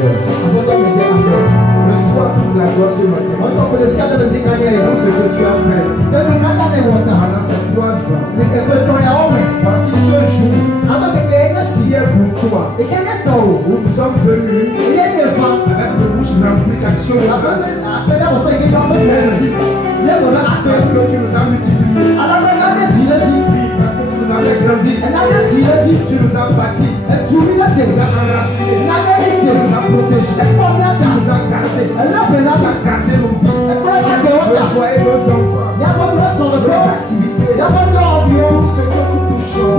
Seigneur. Reçois toute la gloire ce matin. Pour ce que tu as fait pendant ces 3 ans. Voici ce jour qui est pour toi. Où nous sommes venus avec le bouche remplie d'action de grâce. Merci. Parce que tu nous as multipliés. Oui, parce que tu nous as fait grandir. Tu nous as bâtis. Tu nous as enracinés. Tu nous as protégés. Tu nous as gardés. Tu as gardé nos vies. Tu as envoyé nos enfants. Nos activités. Tout ce que nous touchons.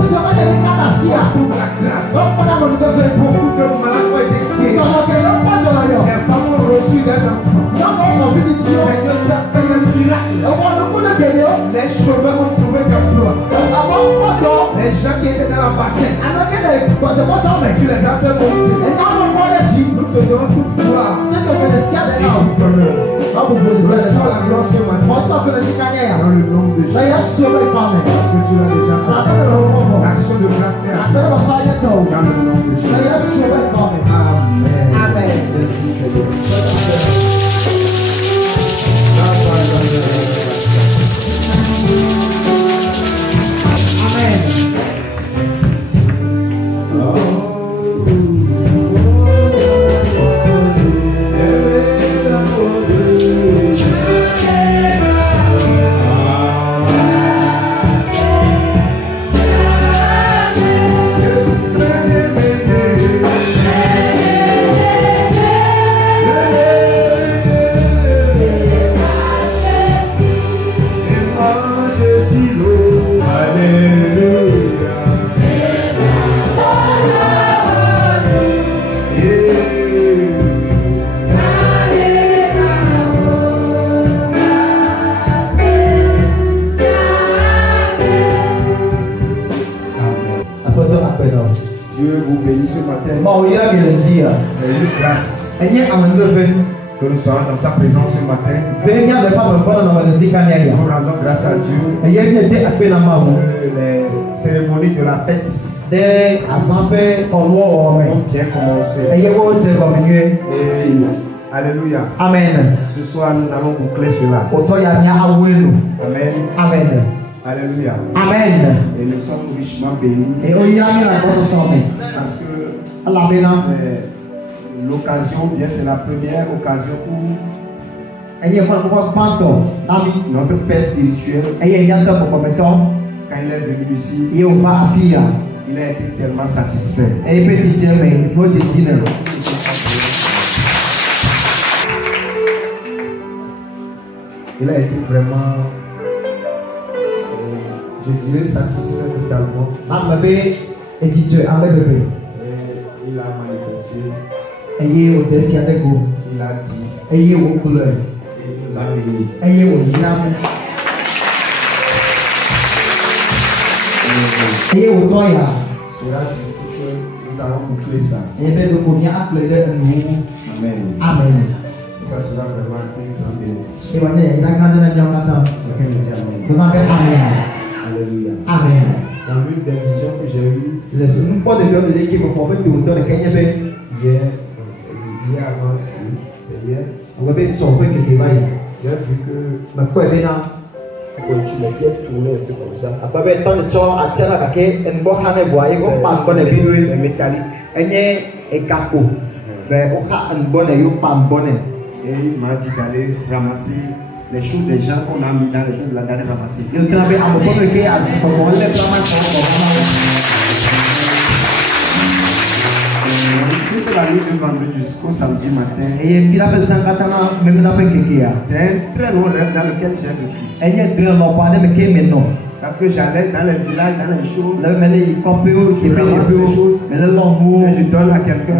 Pour la grâce. Beaucoup de malades ont été guéris. Les femmes ont reçu des enfants. Seigneur, tu as fait des miracles. Les chômeurs ont trouvé d'emploi. Les gens qui étaient dans la bassesse, tu les as fait monter. Nous te donnons toute gloire et tout honneur. Reçois la gloire ce matin dans le nom de Jésus. Parce que tu l'as déjà fait. L'action de grâce est à toi dans le nom de Jésus. Amen. Amen. Merci Seigneur. Dieu vous bénit ce matin. C'est une grâce que nous soyons dans sa présence ce matin. Nous rendons grâce à Dieu. Les cérémonies de la fête ont bien commencé. Alléluia. Amen. Ce soir, nous allons boucler cela. Amen. Amen. Alléluia. Amen. Et nous sommes richement bénis. Parce que c'est l'occasion, bien c'est la première occasion où notre Père spirituel, quand il est venu ici, il a été tellement satisfait. Il a été vraiment, je dirais, satisfait totalement. Et il a manifesté. Il a dit. Et il nous a bénis. Cela justifie que nous allons boucler ça. Amen. Amen. Ça sera vraiment une grande bénédiction. Alléluia. Amen. Dans l'une des visions que j'ai eues, hier avant-hier, c'est hier, j'ai vu que quand tu me fais tourner un peu comme ça, c'est métallique. Et il m'a dit d'aller ramasser les choses des gens qu'on a mis dans les choses de la d'aller ramasser. La nuit du vendredi jusqu'au samedi matin. C'est un très long rêve dans lequel j'ai vécu. Parce que j'allais dans les villages, dans les choses, je ramasse les choses, et je donne à quelqu'un.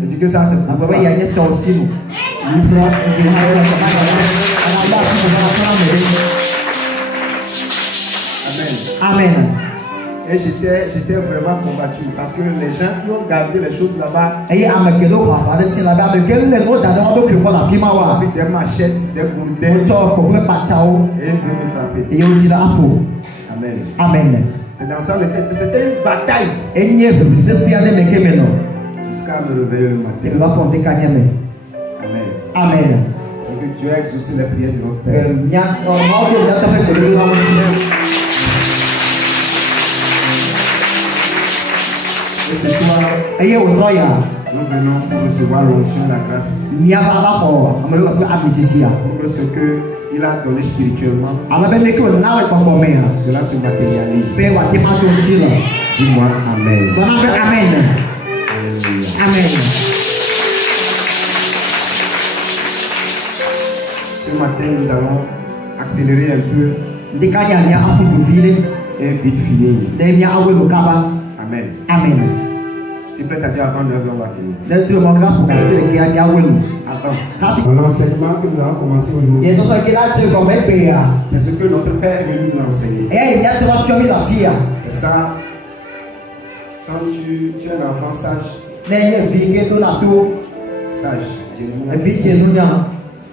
Je dis que ça c'est pour toi. Amen. Amen. Et j'étais vraiment combattu parce que les gens qui ont gardé les choses là-bas avec des machettes, des gourdins, et ils veulent me frapper. Amen. Amen. C'est dans ça, c'était une bataille. Jusqu'à me réveiller le matin. Il va fonder Kanyame. Amen. Amen. Et que Dieu a exaucé les prières de notre Père. Et ce soir, nous venons pour recevoir l'onction de la grâce. Pour que ce qu'il a donné spirituellement, cela se matérialise. Dis-moi Amen. Amen. Amen. Ce matin, nous allons accélérer un peu et vite finir. Amen. Amen. S'il plaît, t'as dit avant 9h, on va finir. Attends. Dans l'enseignement que nous allons commencer aujourd'hui, c'est ce que notre Père est venu nous enseigner. C'est ça. Quand tu es un enfant sage,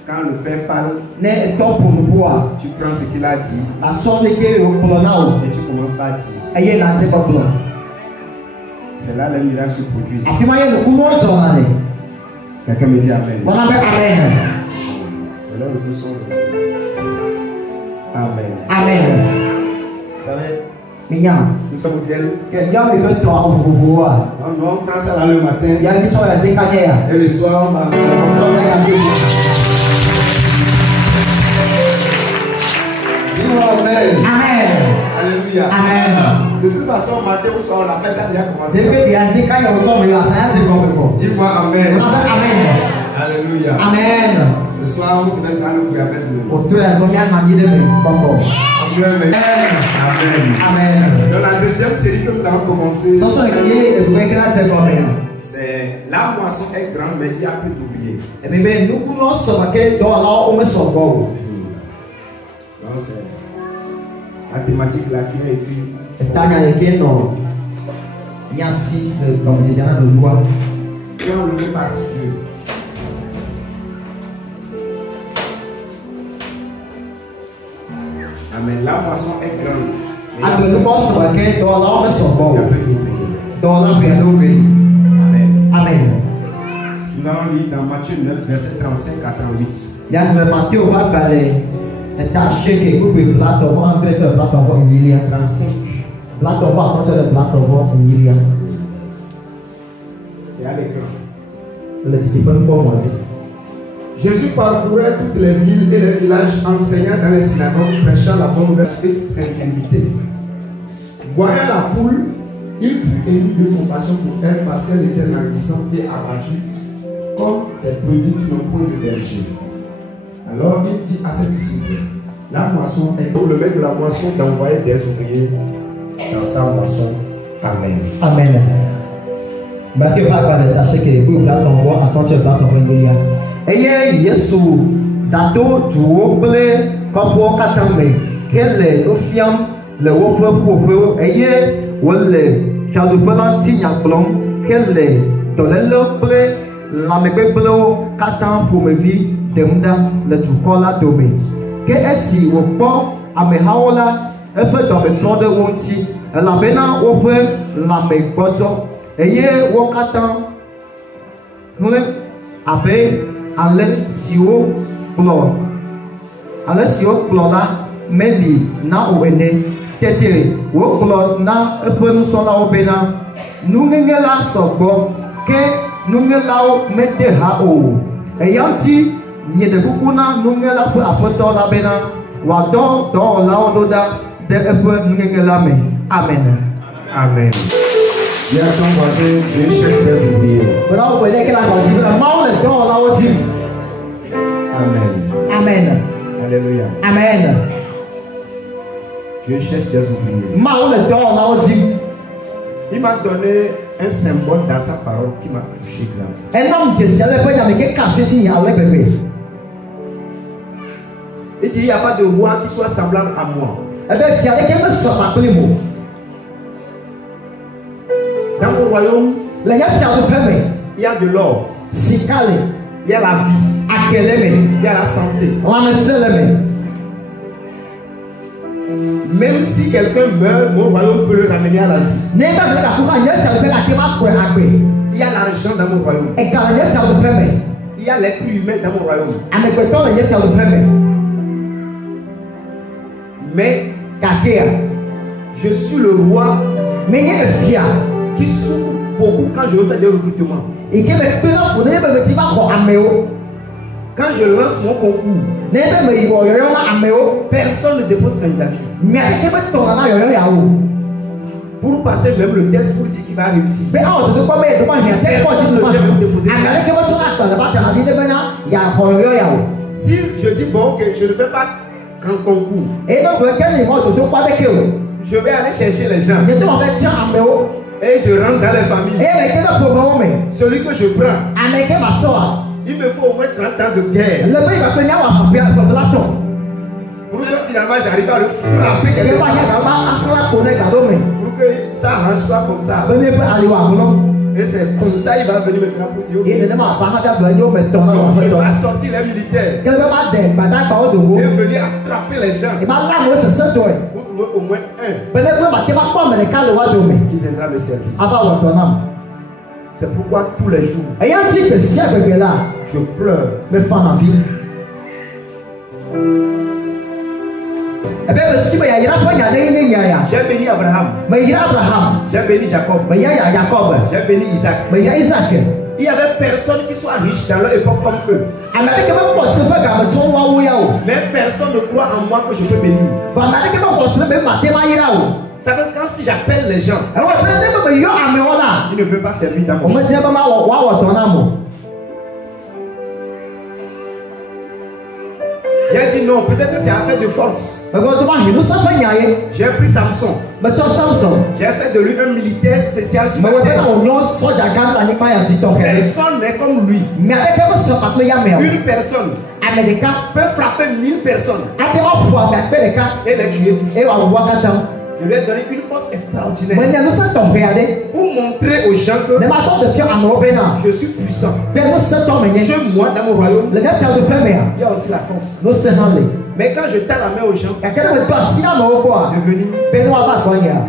quand le Père parle, tu prends ce qu'il a dit et tu commences à dire. C'est là les miracles se produisent. Quelqu'un me dit Amen. C'est là où nous sommes. Amen. Amen. Vous savez, Nous sommes fidèles. on On prend ça là le matin et le soir, on va. Amen. Amen. Alléluia. Amen. De toute façon, matin ou soir, la fête a déjà commencé. Dis-moi Amen. Amen. Alléluia. Amen. Le soir, on se met dans le bouillabaisse. Amen. Amen. Dans la deuxième série que nous allons commencer, c'est la moisson est grande, mais il y a peu d'ouvriers. Donc c'est la thématique là qui est écrite. Qui ont levé partie Dieu. Amen. La moisson est grande. Mais il y a peu d'ouvriers. Amen. Nous allons lire dans Matthieu 9, verset 35 à 38. 35. C'est à l'écran. Jésus parcourait toutes les villes et les villages, enseignant dans les synagogues, prêchant la bonne nouvelle avec tranquillité. Voyant la foule, il fut ému de compassion pour elle parce qu'elle était languissante et abattue, comme des brebis qui n'ont point de berger. Alors il dit à ses disciples, la moisson est pour le maître de la moisson d'envoyer des ouvriers dans sa moisson. Amen. Amen. Mathieu va pas détacher que vous plat envoie à quand tu plat envoie. Et Yesu dato tuoble kopo katame kele ofiam le wopo popo eye wole chadupela tinya plom kele tolelo ple la mekeblo katan pomevi demda le tukola dome ke esi wopo amehaola epe dometro de wonti la bena wope la mekbozo eye wokatan nle abe ale siwo kplɔ la meli na o ene tete wo kplɔ na eƒe nusrɔ̃lawo bena nuŋeŋe la sɔgbɔ ke nuŋelawo mede ha o eya ŋuti nye ɖe kuku na nuŋe la ƒe aƒetɔ la bena wòadɔ dɔwɔlawo ɖo ɖa ɖe eƒe nuŋeŋe la me. Amen. Amen. Dis à ton voisin, Dieu cherche des ouvriers. Amen. Amen. Alléluia. Amen. Dieu cherche des ouvriers. Il m'a donné un symbole dans sa parole qui m'a touché grave. Il dit il n'y a pas de roi qui soit semblable à moi. Dans mon royaume, il y a de l'or, il y a la vie, il y a la santé. Même si quelqu'un meurt, mon royaume peut le ramener à la vie. Il Il y a l'argent dans mon royaume. Et quand il y a faire le premier. Il y a l'être humain dans mon royaume. Avec le temps, il y a faire le premier. Mais Kakea. Je suis le roi. Mais il y a le fiat. Qui souffre beaucoup quand je veux faire des recrutements. Et qui me fait la foudre, il me dit pas quoi améo. Quand je lance mon concours, personne ne dépose candidature. Pour passer même le test pour dire qu'il va réussir. Si je dis bon, ok, je ne fais pas qu'un concours, je vais aller chercher les gens et je rentre dans les familles. Celui que je prends, il me faut au moins 30 ans de guerre pour que finalement j'arrive à le frapper quelque part. Pour que ça arrange toi comme ça. Et c'est comme ça il va venir maintenant pour dire okay, je vais sortir les militaires et venir attraper les gens pour trouver au moins un qui viendra me servir. C'est pourquoi tous les jours je pleure. J'ai béni Abraham. J'ai béni Jacob. J'ai béni Isaac. Il n'y avait personne qui soit riche dans leur époque comme eux. Mais personne ne croit en moi que je peux bénir. Ça veut dire quand si j'appelle les gens, ils ne veulent pas servir dans mon champ. J'ai dit non, peut-être que c'est affaire de force. J'ai pris Samson. J'ai fait de lui un militaire spécial sur la terre. Personne n'est comme lui. Une personne peut frapper 1000 personnes et les tuer tous. Je lui ai donné une force extraordinaire pour montrer aux gens que je suis puissant. Je, moi, dans mon royaume, il y a aussi la force. Mais quand je tends la main aux gens, de venir, je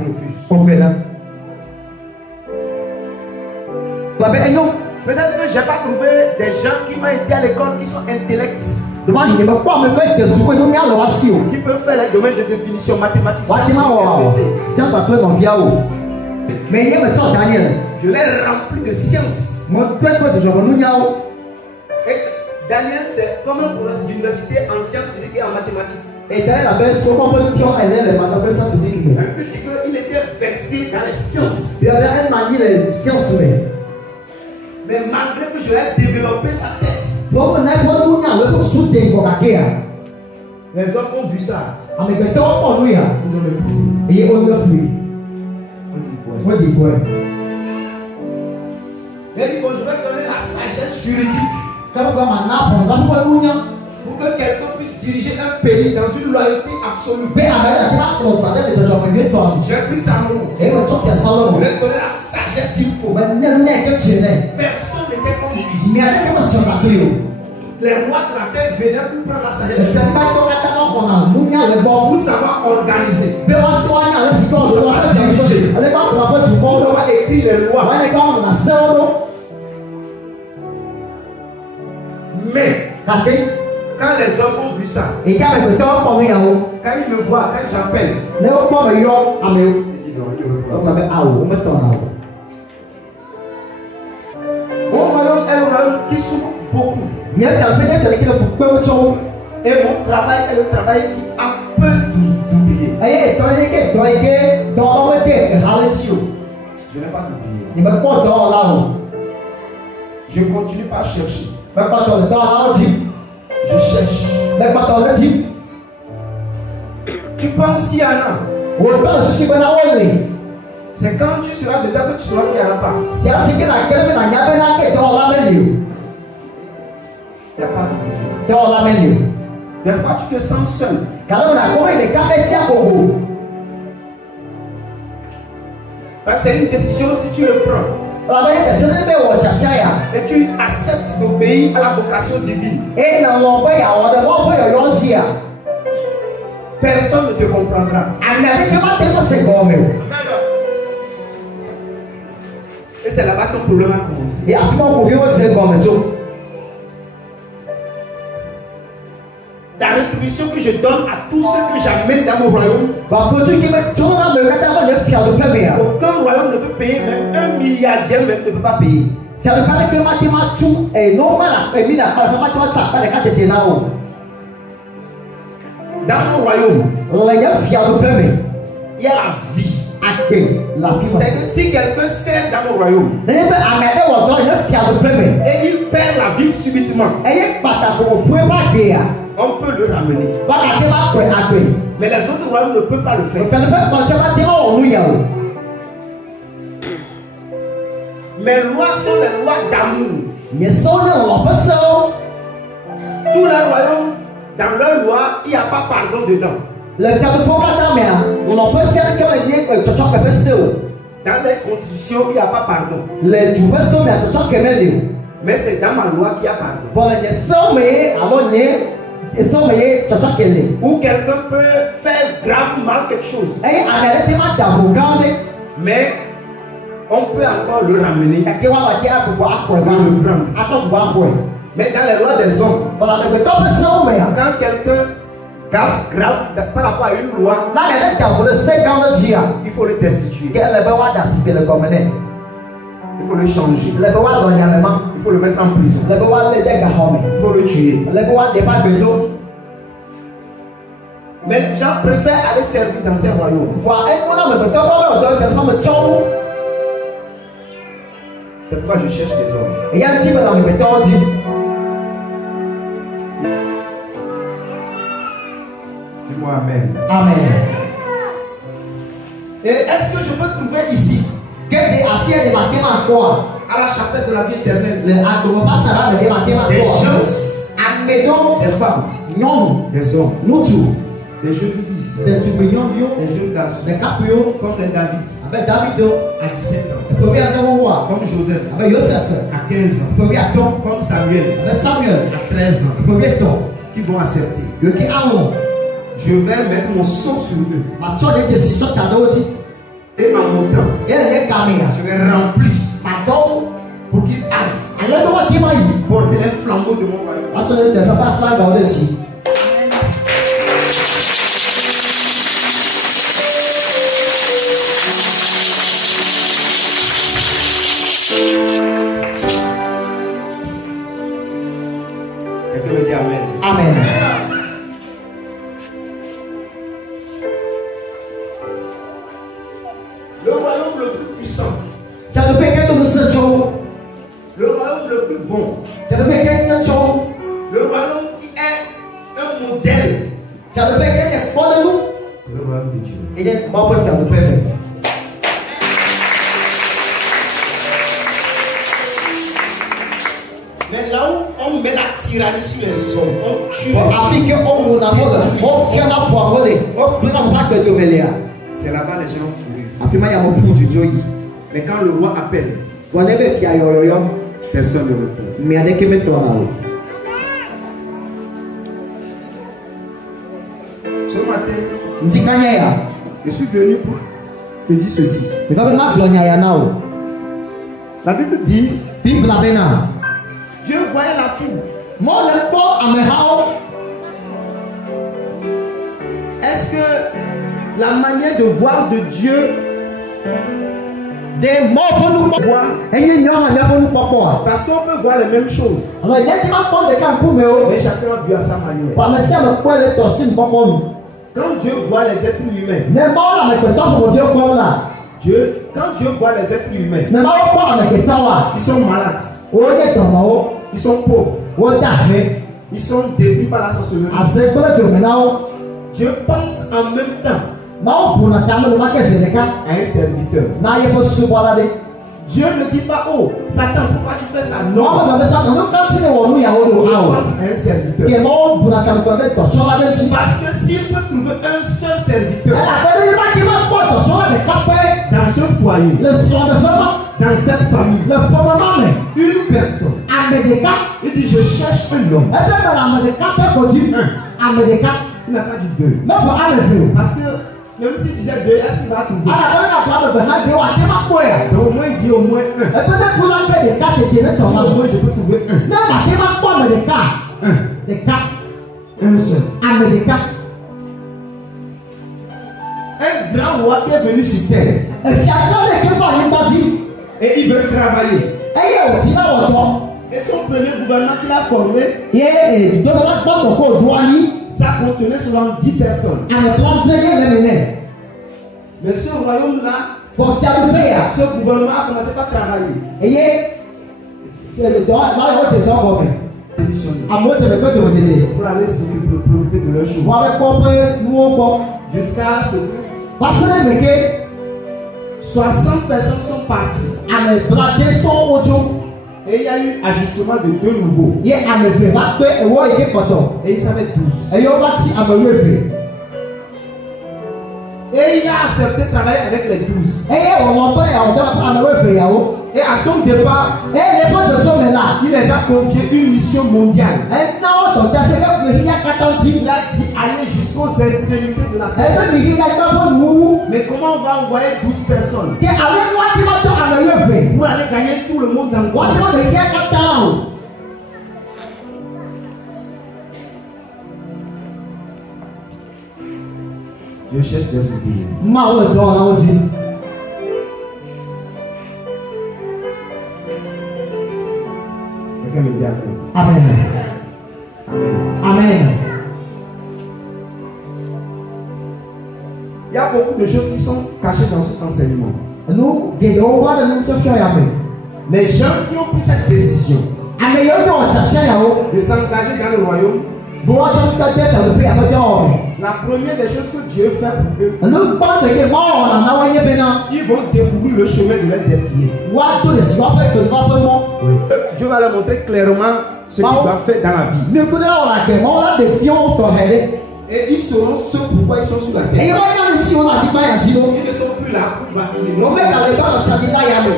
refuse. Peut-être que je n'ai pas trouvé des gens qui m'ont été à l'école qui sont intellects. Qui peuvent faire les domaines de définition mathématique. Mais je l'ai rempli de science. Et Daniel, c'est comme un professeur d'université en sciences physiques et en mathématiques. Un petit peu, il était versé dans les sciences. Mais malgré que je l'ai développé sa tête, les hommes ont vu ça. Ils ont méprisé. On dit quoi? Il dit bon, je vais donner la sagesse juridique pour que quelqu'un puisse diriger un pays dans une loyauté absolue. J'ai pris Salomon. Je lui ai donné la sagesse qu'il faut. Personne n'était comme lui. Les rois de la terre venaient pour prendre la sagesse pour savoir organiser, pour savoir diriger, pour savoir écrire les lois. Mais quand les hommes ont vu ça, quand ils me voient, quand j'appelle, ils disent non, mon royaume est le royaume qui souffre beaucoup. Et mon travail est le travail qui a peu d'ouvriers. Je n'ai pas d'ouvriers. Je continue pas à chercher. Je cherche. Tu penses qu'il y en a? C'est quand tu seras dedans que tu sauras qu'il n'y en a pas. Il n'y a pas d'ouvriers. Des fois tu te sens seul. Parce que c'est une décision si tu le prends. Et tu acceptes d'obéir à la vocation divine. Personne ne te comprendra. Et c'est là-bas que ton problème a commencé. Et après, on revient au Dieu. La rétribution que je donne à tous ceux que j'amène dans mon royaume, aucun royaume ne peut payer, même un milliardaire même ne peut pas payer. Dans mon royaume, il y a la vie. C'est que si quelqu'un sert dans mon royaume et il perd la vie subitement, on peut le ramener. Mais les autres royaumes ne peuvent pas le faire. Mes lois sont les lois d'amour. Tous les royaumes, dans leur loi, il n'y a pas pardon dedans. Dans les constitutions, il n'y a pas pardon. Mais c'est dans ma loi qu'il y a pardon. Ou quelqu'un peut faire grave mal quelque chose. Mais on peut encore le ramener. Le reprendre. Mais dans les lois des hommes, quand quelqu'un grave par rapport à une loi, il faut le destituer. Il faut le changer. Il faut le mettre en prison. Il faut le tuer. Mais les gens préfèrent aller servir dans ces royaumes. C'est pourquoi je cherche des hommes. Dis-moi amen. Amen. Et est-ce que je peux trouver ici, à la chapelle de la vie éternelle, des gens, des femmes, des hommes, des jeunes filles, des jeunes garçons, comme les David, à 17 ans, comme Joseph, à 15 ans, comme Samuel, à 13 ans, qui vont accepter. Je vais mettre mon sang sur eux. Et en montant, je vais remplir pour qu'ils aillent porter les flambeaux de mon royaume. Quelqu'un me dit amen. Amen. Le royaume le plus puissant, le royaume le plus bon, le royaume qui est un modèle, c'est le royaume de Dieu. Mais là où on met la tyrannie sur les hommes, on tue. C'est là-bas les gens ont couru. Mais quand le roi appelle, personne ne répond. Ce matin, je suis venu pour te dire ceci. La Bible dit, Dieu voyait la foule. Est-ce que la manière de voir de Dieu parce qu'on peut voir les mêmes choses, mais chacun a vu à sa manière. Quand Dieu voit les êtres humains, quand Dieu voit les êtres humains, ils sont malades, ils sont pauvres, ils sont détruits par la sorcellerie. Dieu pense en même temps à un serviteur. Dieu ne dit pas, oh, Satan, pourquoi tu fais ça? Non. Dieu pense à un serviteur. Parce que s'il peut trouver un seul serviteur dans ce foyer, dans cette famille, une personne, il dit, je cherche un homme. Il n'a pas dit deux. Parce que Même s'il disait 2, est-ce qu'il va trouver? Donc au moins il dit au moins 1. Au moins je peux trouver 1. 1. Un seul. Un grand roi qui est venu sur terre. Et il veut travailler. Et son premier gouvernement qu'il a formé, ça contenait seulement 10 personnes. Mais ce royaume-là, ce gouvernement a commencé à travailler. Pour aller se profiter de leur chose. Jusqu'à ce que 60 personnes sont parties. Et il y a eu ajustement de 2 nouveaux. Et ils avaient 12. Et il a accepté de travailler avec les 12. Et à son départ, il les a confiés une mission mondiale. Il a dit aller jusqu'aux extrémités de la terre. Mais comment on va envoyer 12 personnes pour aller gagner tout le monde entier? Je cherche des ouvriers. Quelqu'un me dit Amen. Amen. Il y a beaucoup de choses qui sont cachées dans cet enseignement. Les gens qui ont pris cette décision de s'engager dans le royaume, la première des choses que Dieu fait pour eux, ils vont découvrir le chemin de leur destinée. Dieu va leur montrer clairement ce qu'ils doivent faire dans la vie. Et ils sauront ce pourquoi ils sont sur la terre. Ils ne sont plus là pour vaciller.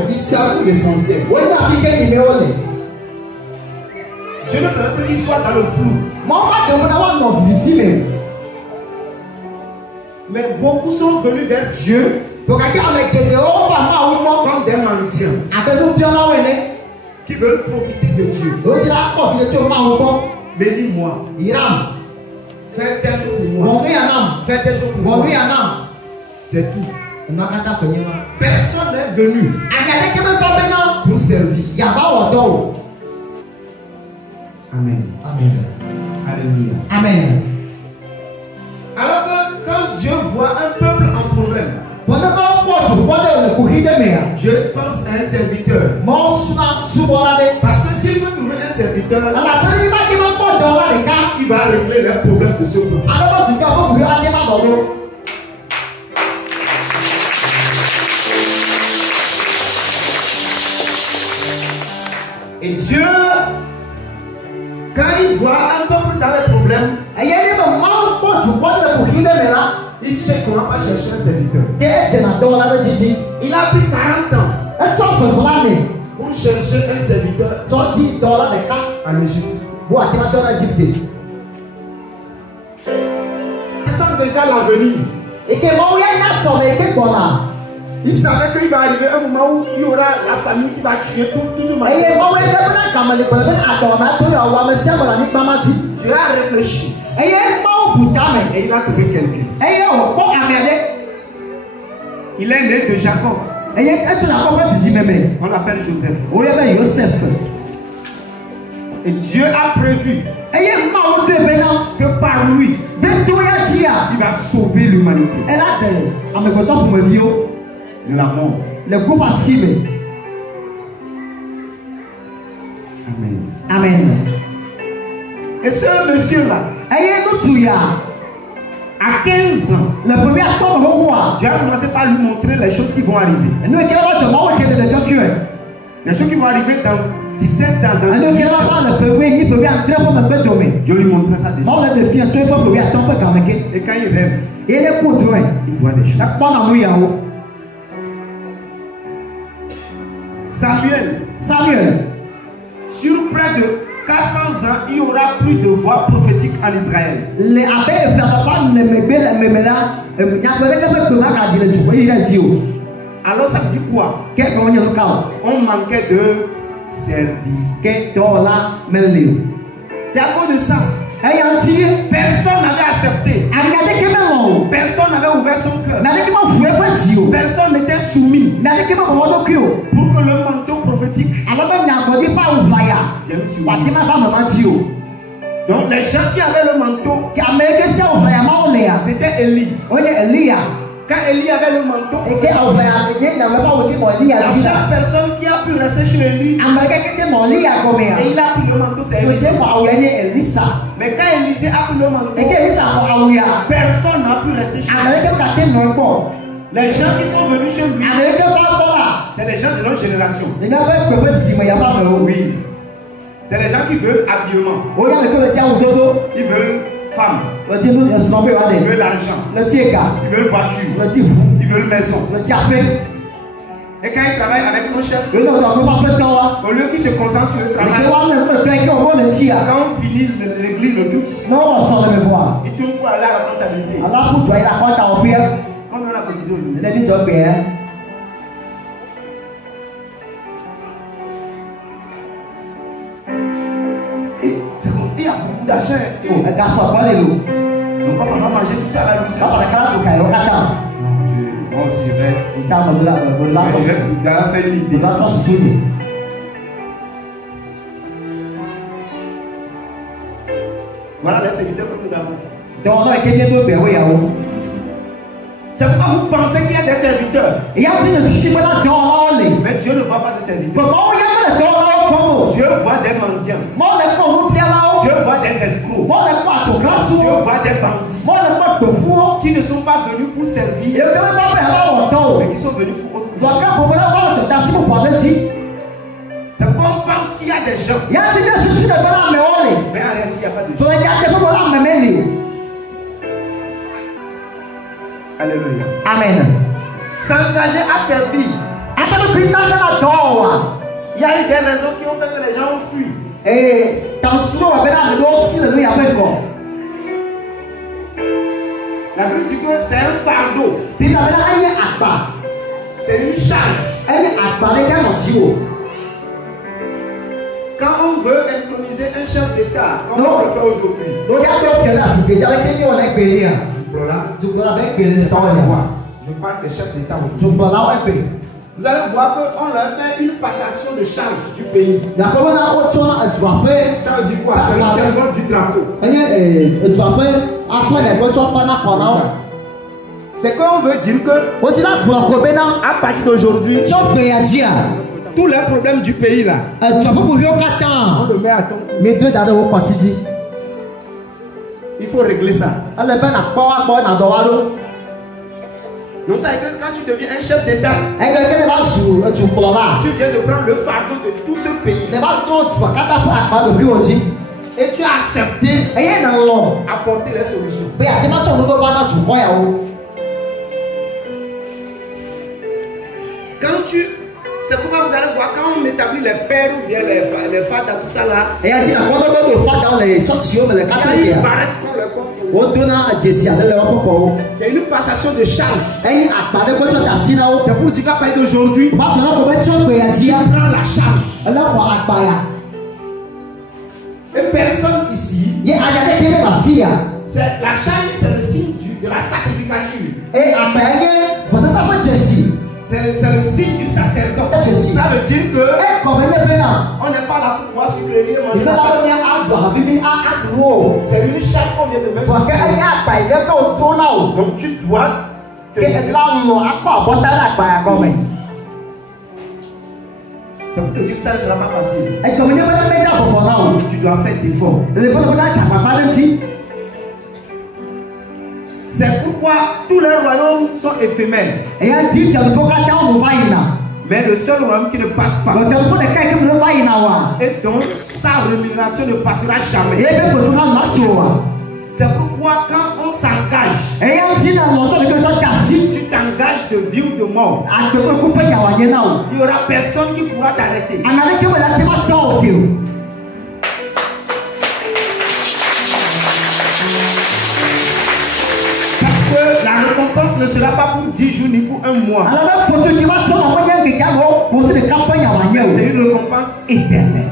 Ils savent l'essentiel. Dieu ne peut pas qu'ils soient dans le flou. Mais beaucoup sont venus vers Dieu comme des mendiants qui veulent profiter de Dieu. Bénis-moi. Fais telle chose pour moi. Fais telle chose pour moi. C'est tout. Personne n'est venu pour servir. Amen. Amen. Alléluia. Amen. Alors que quand Dieu voit un peuple en problème, Dieu pense à un serviteur. Parce que s'il veut trouver un serviteur, il va régler les problèmes de ce peuple. Et Dieu, quand il voit un peuple dans les problèmes, il cherche comment pas chercher un serviteur. Il a pris 40 ans pour chercher un serviteur en Égypte. Il sent déjà l'avenir. Il savait qu'il va arriver un moment où il y aura la famille qui va tuer tout le monde. Dieu a réfléchi. Et il a trouvé quelqu'un. Il est né de Jacob. On l'appelle Joseph. Et Dieu a prévu que par lui, il va sauver l'humanité de la mort. Amen. Amen. Et ce monsieur-là, à 15 ans, Dieu a commencé par lui montrer les choses qui vont arriver. Les choses qui vont arriver dans 17 ans. Dieu lui montre ça déjà. Et quand il rêve, il voit des choses. Samuel, sur près de 400 ans, il y aura plus de voix prophétiques prophétique en Israël. Alors ça dit quoi? On manquait de servir. C'est à cause de ça. Personne n'avait accepté. Personne n'avait ouvert son cœur. Personne n'était soumis pour que le manteau prophétique vienne. Donc les gens qui avaient le manteau, c'était Élie. Quand Élie avait le manteau, la seule personne qui a pu rester chez Élie, et il a pris le manteau, c'est Élisa. Mais quand Élisée a pris le manteau, personne n'a pu rester chez lui. Les gens qui sont venus chez lui, c'est les gens de notre génération. Oui. C'est les gens qui veulent habillement. Ils veulent femme. Ils veulent l'argent. Ils veulent voiture. Ils veulent maison. Et quand il travaille avec son chef, au lieu qu'il se concentre sur le travail, quand on finit l'église de tous, il tourne pour aller à la comptabilité. Comme on a cotisé aujourd'hui. Il y a beaucoup d'argent. Donc on va manger tout ça à la douceur. On s'y va. Voilà les serviteurs que nous avons. C'est pourquoi vous pensez qu'il y a des serviteurs. Mais Dieu ne voit pas de serviteurs. Dieu voit des mendiants. Dieu voit des escrocs. Dieu voit des bandits qui ne sont pas venus pour servir, mais qui sont venus pour autre chose. C'est pourquoi on pense qu'il y a des gens, mais en réalité il n'y a pas de gens. Alléluia. Amen. S'engager à servir. Il y a eu des raisons qui ont fait que les gens ont fui. La Bible dit que c'est un fardeau. C'est une charge. Quand on veut introniser un chef d'État, comme on le fait aujourd'hui, je parle des chefs d'État aujourd'hui. Vous allez voir qu'on leur fait une passation de charge du pays. Ça veut dire quoi? C'est le symbole du drapeau. C'est qu'on veut dire que à partir d'aujourd'hui, tous les problèmes du pays là, on le met à ton cou. Il faut régler ça. Donc ça veut dire que quand tu deviens un chef d'État, tu viens de prendre le fardeau de tout ce pays. Et tu as accepté apporter les solutions. C'est pourquoi vous allez voir quand on établit les pères ou bien les fadas, tout ça là. Il y a une barrette qu'on leur porte. C'est une passation de charge. C'est pour dire qu'à partir d'aujourd'hui, tu prends la charge. Et personne ici, c'est la charge, c'est le signe de la sacrificature. C'est le signe du sacerdoce. Ça veut dire que on n'est pas là pour pouvoir supérieur manger. C'est une charge qu'on vient de mettre. Donc tu dois c'est pour te dire que ça ne sera pas facile. Tu dois faire d'efforts. C'est pourquoi tous les royaumes sont éphémères. Mais le seul royaume qui ne passe pas, et donc sa rémunération ne passera jamais. C'est pourquoi quand on s'engage, tu t'engages de vie ou de mort, il n'y aura personne qui pourra t'arrêter. ne sera pas pour 10 jours ni pour un mois. C'est une récompense éternelle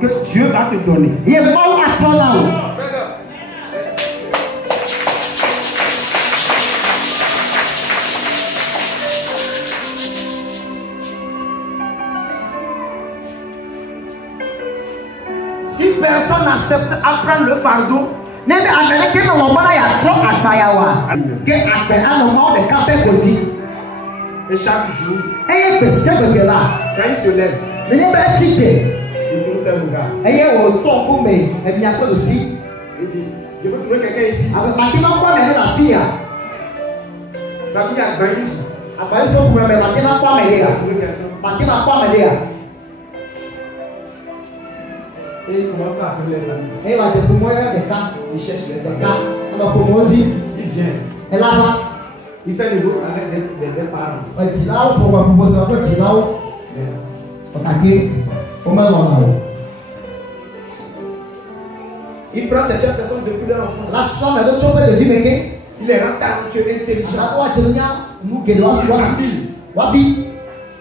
que Dieu va te donner. Si personne n'accepte à prendre le fardeau, et chaque jour, quand il se lève, il trouve un regard. Il dit, je veux trouver quelqu'un ici. La fille a gagné ici. Et il commence à appeler les amis. Il cherche les gars. Il vient. Il fait le boss avec des parents. Il prend certaines personnes depuis leur enfance. Il est rend talentueux, intelligent.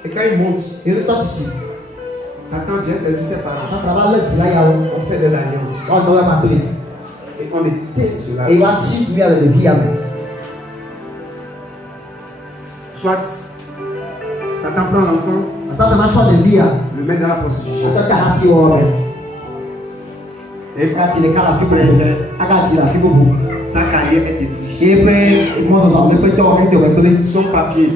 Et quand il monte, Satan vient saisir ses parents. On fait des alliances. Et on était cela. Soit Satan prend l'enfant, le met dans la prostitution. Et quand il est sa carrière est détruite. Son papier.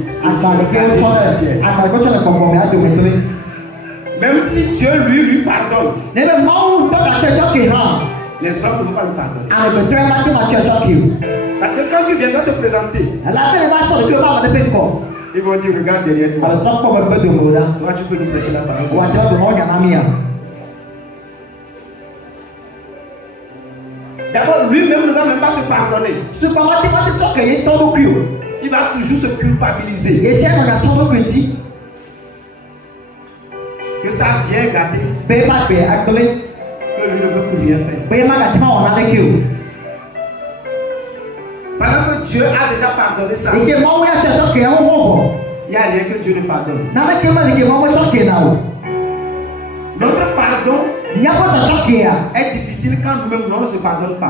Même si Dieu lui pardonne, les hommes ne vont pas lui pardonner. Parce que quand tu viendras te présenter, ils vont dire regarde derrière toi. Moi tu peux nous prêcher la parole. D'abord, lui-même ne va même pas se pardonner. Il va toujours se culpabiliser. Que ça vient gâter. Que lui ne veut plus rien faire. Pendant que Dieu a déjà pardonné ça, il y a rien que Dieu ne pardonne. Notre pardon est difficile quand nous-mêmes on ne se pardonne pas.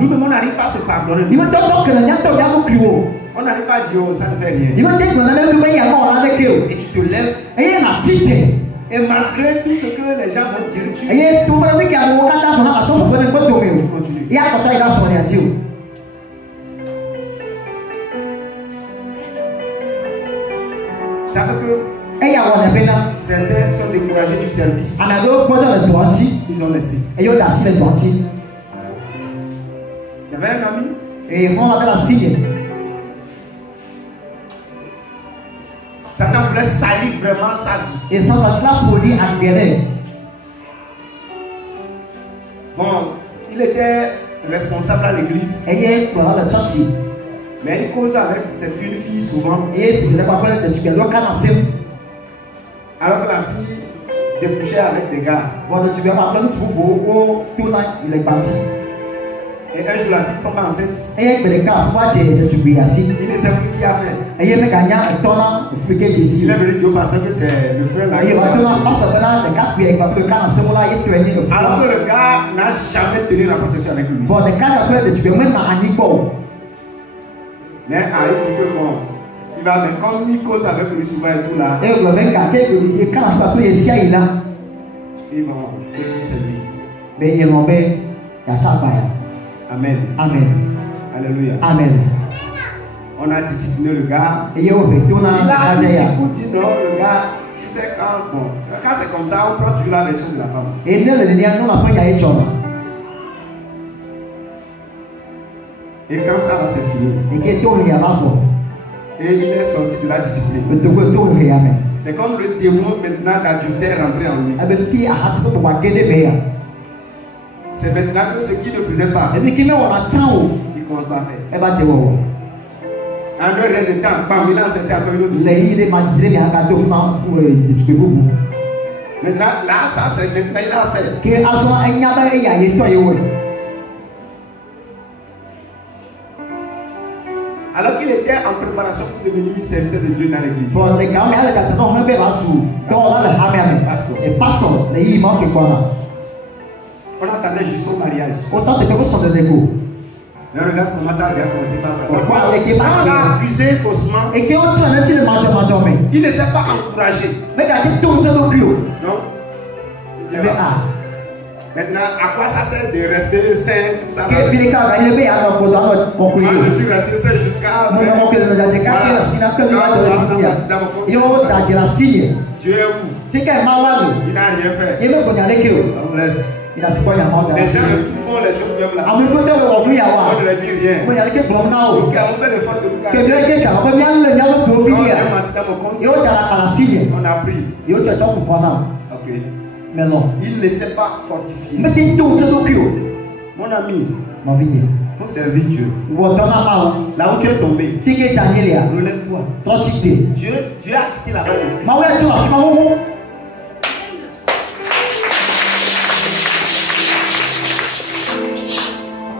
Nous-mêmes on n'arrive pas à se pardonner. On n'arrive pas à dire oh, ça ne fait rien. Et tu te lèves. Et malgré tout ce que les gens vont dire, tu continues. Ça fait que certains sont découragés du service. Ils ont laissé. Il y avait un ami. Satan voulait salir vraiment sa vie. Bon, il était responsable à l'église. Mais il cause avec cette une fille souvent. Alors que la fille débouchait avec des gars. Et un jour la fille tombe enceinte. Il ne sait plus qui a fait. Il est venu dire au pasteur que c'est le frère là. Alors que le gars n'a jamais tenu la possession avec lui. Mais il dit que bon, il va même comme il cause avec lui souvent et tout là. Ils vont c'est lui. Amen. Amen. Alléluia. Amen. On a discipliné le gars. Il a dit non, le gars, tu sais quand, bon, quand c'est comme ça, on prend toujours la version de la femme. Et quand ça va se finir, et il est sorti de la discipline. C'est comme le démon maintenant d'adultère rentré en lui. C'est maintenant que ce qui ne faisait pas, il commence à faire. En un rien de temps, parmi là, c'était un peu une autre. Maintenant, là, ça c'est maintenant il a fait. Alors qu'il était en préparation pour devenir serviteur de Dieu dans l'église. For the government, I got no member of you. Don't let the hammer pastor. A pastor, the imam qui quoi. On attendait juste son mariage. Autant de personnes sont de dégo. Mais regarde comment ça a commencé par Pourquoi les on l'a accusé faussement. Et qu'on tient un petit major. Il ne s'est pas encouragé. Mais regardez tout ça au plus haut. Non. Eh bien, ah. Maintenant, à quoi ça sert de rester saint, tout ça? Que puis les cas, il est bien à pour dans notre conclusion. Moi, je suis resté saint jusqu'à. Moi, je suis resté Dieu est où? Il n'a rien fait. Il On laisse. Il a quoi les gens font les choses bien là. On ne leur dit rien. On fait le faute de on a pris. Ok. Mais non. Il ne s'est pas fortifié. Mais t'es tout, c'est tout. Mon ami, ma vie. faut servir Dieu. Là où tu es tombé, relève-toi. Dieu a quitté là-bas.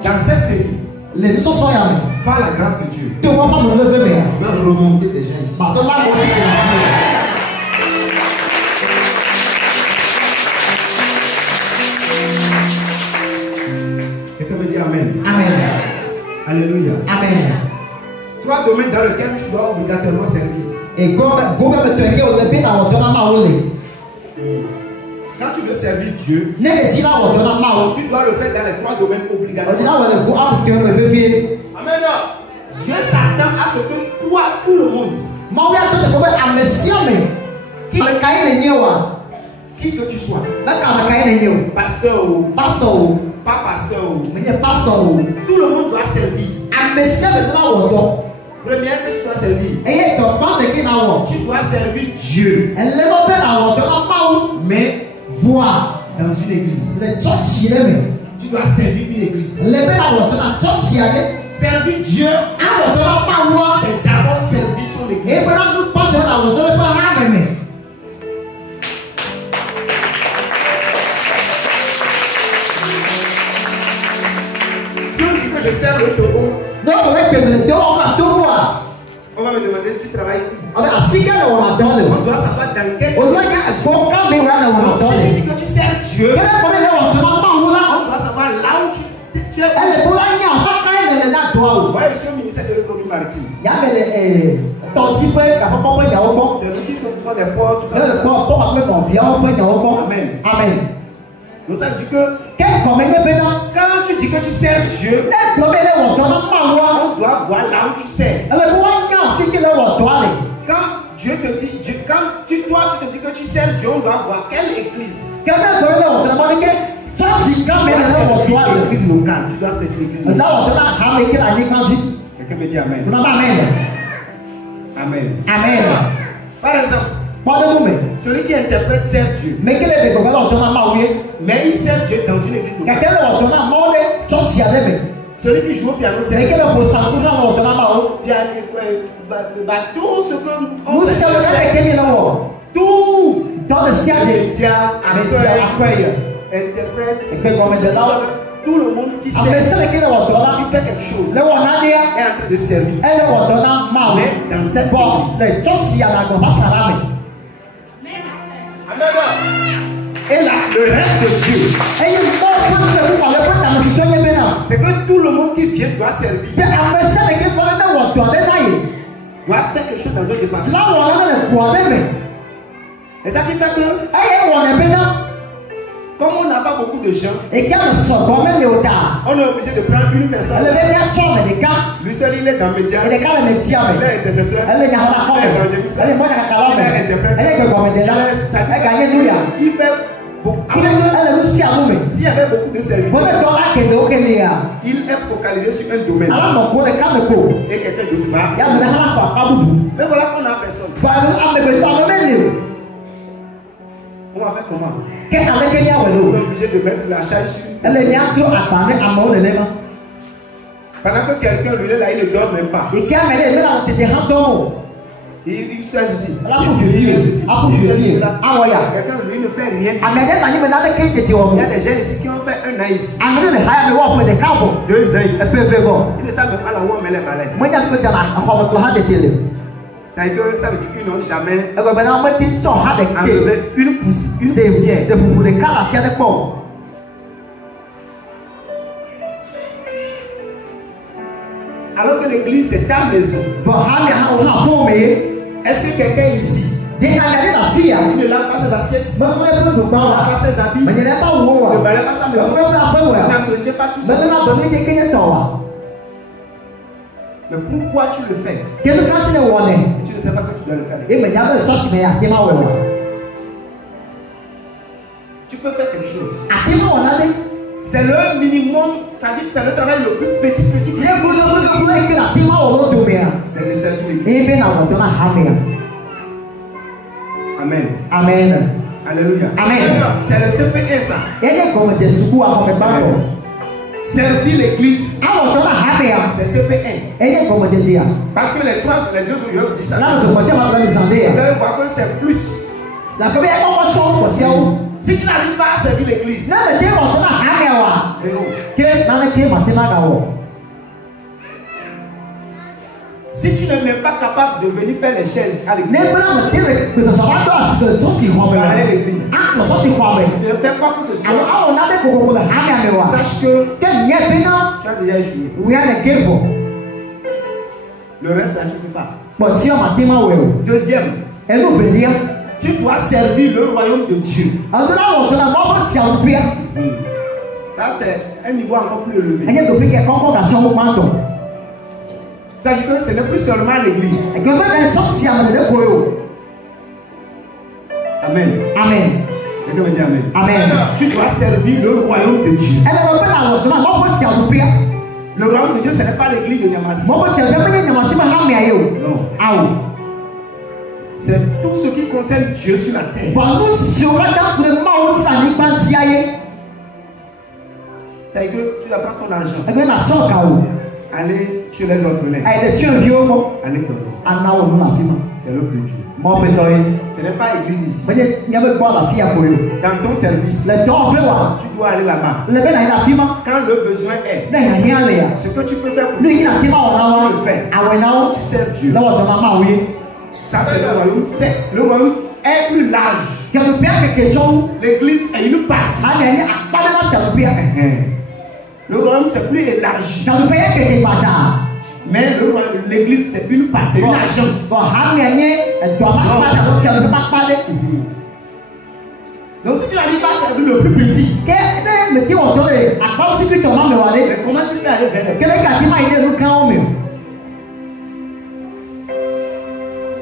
Dans cette série, les missions sont yamées. Par la grâce de Dieu, tu ne vas pas me lever, mais je vais remonter des gens ici. Quelqu'un me dit Amen. Amen. Alléluia. Amen. 3 domaines dans lesquels tu dois obligatoirement servir. Et quand tu veux servir Dieu, tu dois le faire dans les 3 domaines obligatoires. Amen. Dieu s'attend à ce que toi, tout le monde, qui que tu sois, pasteur ou pas pasteur ou, tout le monde doit servir. Première que tu dois servir, tu dois servir Dieu. Mais voir dans une église, tu dois servir une église. Servir Dieu, c'est d'abord servir son église. Si on dit que je sers le Togo, on va me demander si tu travailles. On doit savoir dans quel. Si tu dis que tu sers Dieu, on doit savoir là où tu es. Ouais, je suis au ministère de l'économie maritime. C'est lui qui s'occupe des ports, tout ça. Amen. Amen. Donc ça dit que quand tu dis que tu sers Dieu, on doit voir là où tu sers. Quand Dieu te dit, quand toi tu te dis que tu sers Dieu, on doit voir quelle église. L'église locale, tu dois servir l'église locale. Quelqu'un me dit Amen. Amen. Amen. Par exemple, celui qui interprète sert Dieu. Mais il sert Dieu dans une église locale. Celui qui joue au piano sert Dieu. Tout ce que tout dans le ciel, accueille, interprète, tout le monde qui sert, qui fait quelque chose, est en train de servir. Mais dans cette église, et là, le rêve de Dieu, c'est que tout le monde qui vient doit servir. Doit faire quelque chose dans un département. Et ça qui fait que, comme on n'a pas beaucoup de gens, on est obligé de prendre une personne. Lui seul, il est dans le média. Il est intercesseur. Il est évangéliste. Il fait beaucoup. S'il y avait beaucoup de serviteurs, il est focalisé sur un domaine. Et quelqu'un d'autre va. Mais voilà qu'on n'a personne. On va faire comment? On est obligé de mettre la charge sur. Pendant que quelqu'un lui est là, il ne dort même pas. Il sert ici. Là, pour vérifier. Ah, pour vérifier. Ah, ouais. Quelqu'un, lui, ne fait rien. Ah, mais il y a des gens ici qui ont fait 1 an ici. Ah, mais il y a des 2 ans ici. Ils ne savent pas là où on met les balais. Moi, je peux dire, ça veut dire qu'ils n'ont jamais enlevé une poussière de les cas à faire des pommes. Alors que l'église c'est ta maison. Est-ce que quelqu'un ici il ne lave pas ses assiettes, il ne lave pas ses habits, il ne balaye pas sa maison, il n'entretient pas tout ça? Mais pourquoi tu le fais? Tu ne sais pas que tu dois le faire. Tu peux faire quelque chose. C'est le minimum, ça dit que c'est le travail le plus petit. C'est le service. Amen. Amen. Alléluia. Amen. C'est le CPE ça. Servir l'église. C'est CPE. Parce que les 2 autres disent ça. Vous allez voir que c'est plus. Si tu n'arrives pas à servir l'église, si tu n'es même pas capable de venir faire les chaises à l'église, ne fais pas que ce soit. Sache que tu as déjà joué. Le reste, ça ne suffit pas. Deuxième, tu dois servir le royaume de Dieu. Ça, c'est un niveau encore plus élevé. Ça veut dire que ce n'est plus seulement l'église. Amen. Amen. Amen. Tu dois servir le royaume de Dieu. Le royaume de Dieu, ce n'est pas l'église de Niamassi. Non. C'est tout ce qui concerne Dieu sur la terre. C'est-à-dire que tu dois prendre ton argent. Aller chez les orphelins. Aller c'est l'œuvre de Dieu. Ce n'est pas l'église ici. Dans ton service, tu dois aller là-bas. Quand le besoin est, ce que tu peux faire pour lui, tu le fais. Tu sers Dieu. Ça, c'est le royaume. Le royaume est plus large. L'église est une partie. Le royaume, c'est plus élargi. Mais l'église, c'est une partie, une agence. Donc, si tu n'arrives pas à servir le plus petit, mais comment tu peux aller vers le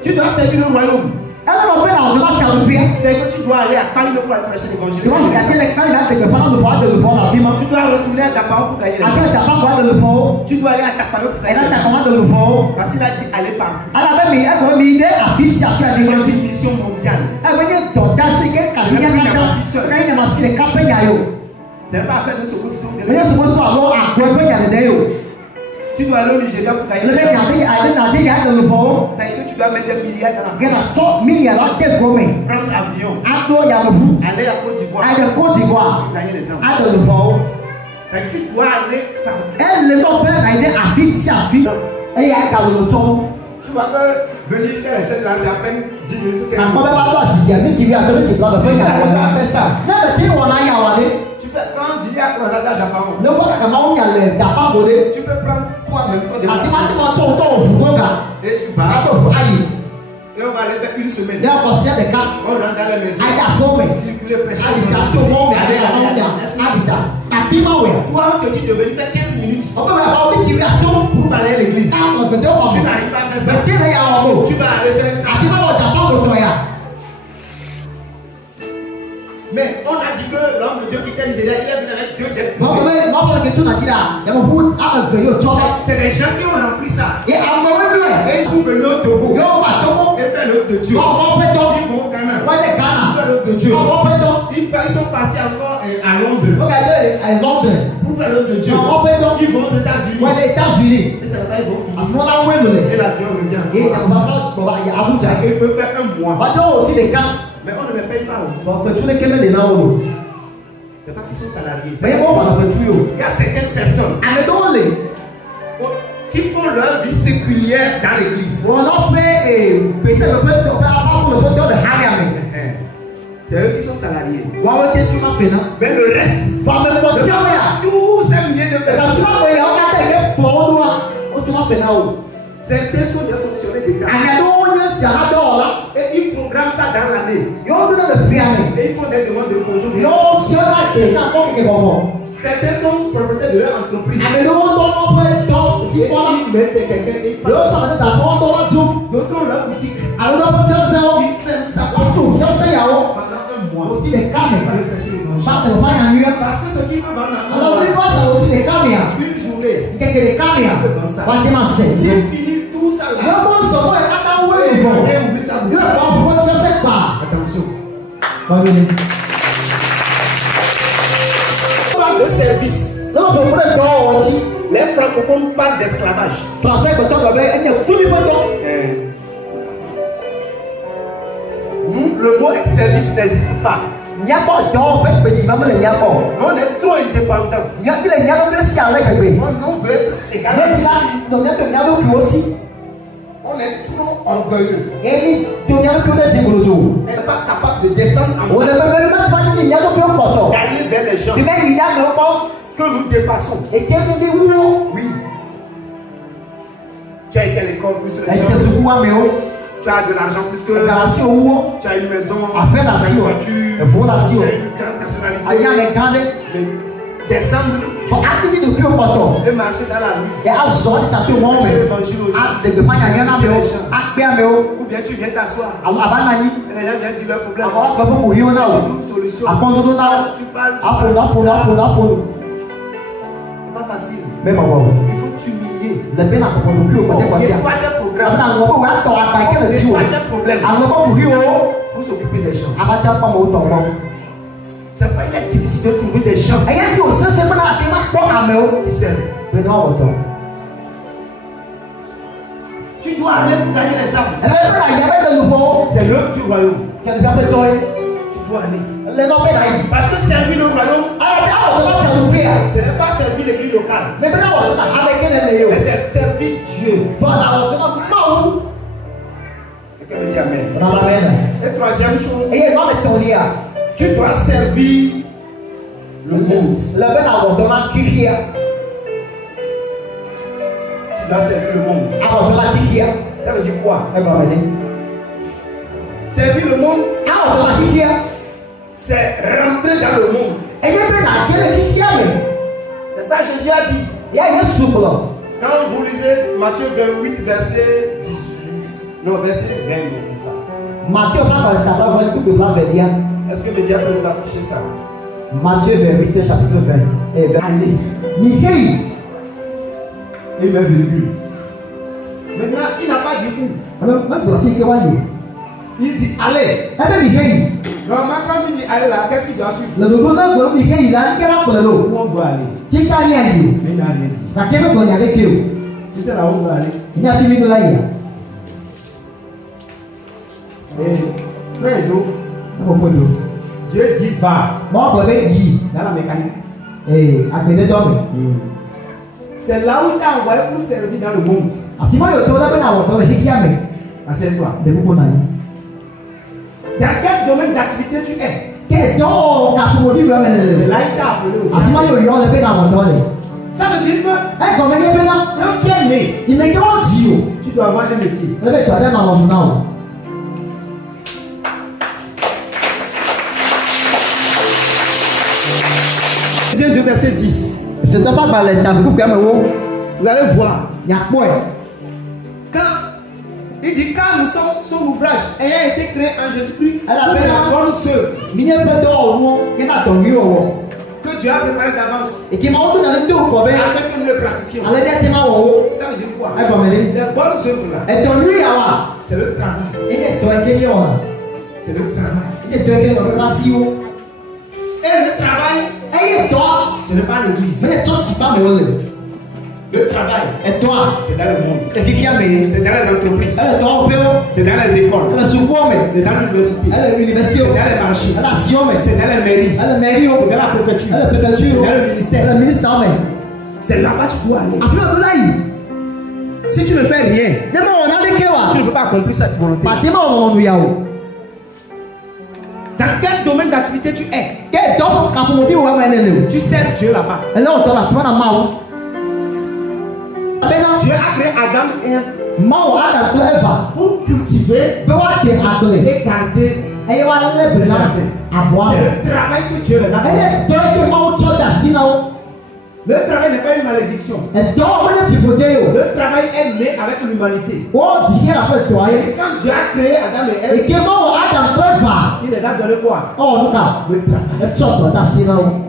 Tu dois servir le royaume. C'est que tu dois aller à Paris pour aller prêcher l'évangile. Tu dois retourner à ta parole pour gagner les gens. Tu dois aller à ta parole pour gagner les gens. Parce qu'il a dit aller partout. C'est une mission mondiale. Ce n'est pas affaire de se tu dois aller au Nigeria pour gagner. Tu dois mettre des milliards dans la prendre l'avion. Aller à Côte d'Ivoire. Gagner les gens. Tu dois aller partout. Tu vas venir faire les chaînes là, c'est à peine 10 minutes. Tu ne peux pas faire ça. Tu peux prendre 10 milliards pour aller à Japon. Tu peux prendre toi-même ton déplacement. Et tu vas. Et on va aller faire une semaine. On rentre dans les maisons. Circuler, prêcher. Toi, on te dit de venir faire 15 minutes pour aller à l'église. Tu n'arrives pas à faire ça. Tu vas aller faire ça. Mais on a dit que l'homme de Dieu qui était Nigeria, il est venu avec 2 jets. C'est les gens qui ont rempli ça. Et ils vont venir au Togo. Et faire l'œuvre de Dieu. Ils vont au Ghana. Faire l'œuvre de Dieu. Ils sont partis encore à Londres. Pour pour faire l'œuvre de Dieu. Non, on peut donc. Ils vont aux États-Unis. Ouais, les États-Unis. Et c'est là-bas ils vont finir. On a oué le Et l'avion revient. Et il y a Abuja. Et ils peuvent faire un mois. Maintenant, on dit les cas. Mais on ne les paye pas. On fait tous les kémés des là-haut. C'est pas qu'ils sont salariés. Mais bon, on va faire tout. Il y a certaines personnes qui font leur vie séculière dans l'église. On a fait peut-être le fait de faire le fait de Hagame. C'est eux qui sont salariés. Mais le reste, tous ces milliers de personnes. Certains sont des fonctionnaires d'État. Et ils programment ça dans l'année. Et ils font des demandes de congé. Certains sont propriétaires de leur entreprise. Ils mettent quelqu'un et ils partent. D'autres ont leur boutique. Ils ferment ça pendant un mois. Parce que ceux qui peuvent en avoir une journée, s'ils finissent tout ça là, attention. On parle de service. Les francophones parlent d'esclavage. Le mot service n'existe pas. On est trop indépendant. On veut être égal. On est trop orgueilleux. On n'est pas capable de descendre en bas, d'aller vers les gens que nous dépassons. Oui. Tu as été à l'école plus que les gens. Tu as de l'argent plus que tu as une maison, tu as une voiture, tu as une grande personnalité. Descendre et marcher dans la rue. Ou bien tu viens t'asseoir. Et les gens viennent dire leur problème. Tu trouves une solution. Tu parles. C'est pas facile. Il faut t'humilier. Il n'y a pas de problème pour s'occuper des gens. C'est pas une activité de trouver des gens qui servent. Tu dois aller pour gagner les âmes. C'est l'œuvre du royaume. Tu dois aller. Parce que servir le royaume, ce n'est pas servir l'église locale. Mais c'est servir Dieu. Quelqu'un me dit amen. Et troisième chose, tu dois servir le monde. Tu dois servir le monde. Ça veut dire quoi? Servir le monde, c'est rentrer dans le monde. C'est ça que Jésus a dit. Quand vous lisez Matthieu 28, verset 18, non, verset 20, c'est ça. Est-ce que le diable peut afficher ça? Matthieu 28, chapitre 20. Allez. Et le virgule. Maintenant, il n'a pas dit où. Il dit allez. Normalement, quand il dit allez là, qu'est-ce qu'il doit suivre? Où on doit aller? Mais il n'a rien dit. Tu sais là où on doit aller? Et frère Dieu dit va. Dans la mécanique. C'est là où il t'a envoyé pour servir dans le monde. Assieds-toi. Dans quel domaine d'activité tu es? C'est là il t'a appelé aussi. Ça veut dire que quand tu es né, tu dois avoir un métier. Deuxième 2 verset 10. Vous allez voir. Quand il dit car nous sommes son ouvrage ayant été créé en Jésus-Christ à la bonne œuvre que Dieu a préparé d'avance afin que nous le pratiquions. Ça veut dire quoi? Les bonnes œuvres là, c'est le travail. C'est le travail. Et le travail ce n'est pas l'église. Mais toi, tu pas me le. Le travail, Et toi, c'est dans le monde. c'est qui a me. C'est dans les entreprises. Elle est dans le C'est dans les écoles. Elle est sous quoi, mais. C'est dans l'université. Elle est l'université. C'est dans les marchés. Elle est Sion, mais. C'est dans les mairies. Elle est mairie. C'est dans la préfecture. Elle est préfecture. C'est dans le ministère. Elle est ministère, mais. C'est là-bas que tu dois aller. Après, on a eu. Si tu ne fais rien, D'abord, on a des kewa. tu ne peux pas accomplir cette volonté. Pas tellement, on a eu. Dans quel domaine d'activité tu es? Quel temps, quand on dit, on va aller. Tu sers Dieu là-bas. Et là, on t'a la fin à Mao. Dieu a créé Adam et Ève Mao a la clève pour cultiver pour voir tes accolés. et garder. Et il va aller le jardin à boire. C'est le travail que Dieu les a Elle est donné. toi qui m'as dit d'assinant. Le travail n'est pas une malédiction. Et toi, on est pipoté. Le travail est né avec l'humanité. Oh, dis après toi. Et quand Dieu a créé Adam et Ève, Et que Mao a la clève. il les a donné quoi? Oh, nous cas. Le travail. Et toi, d'assinant.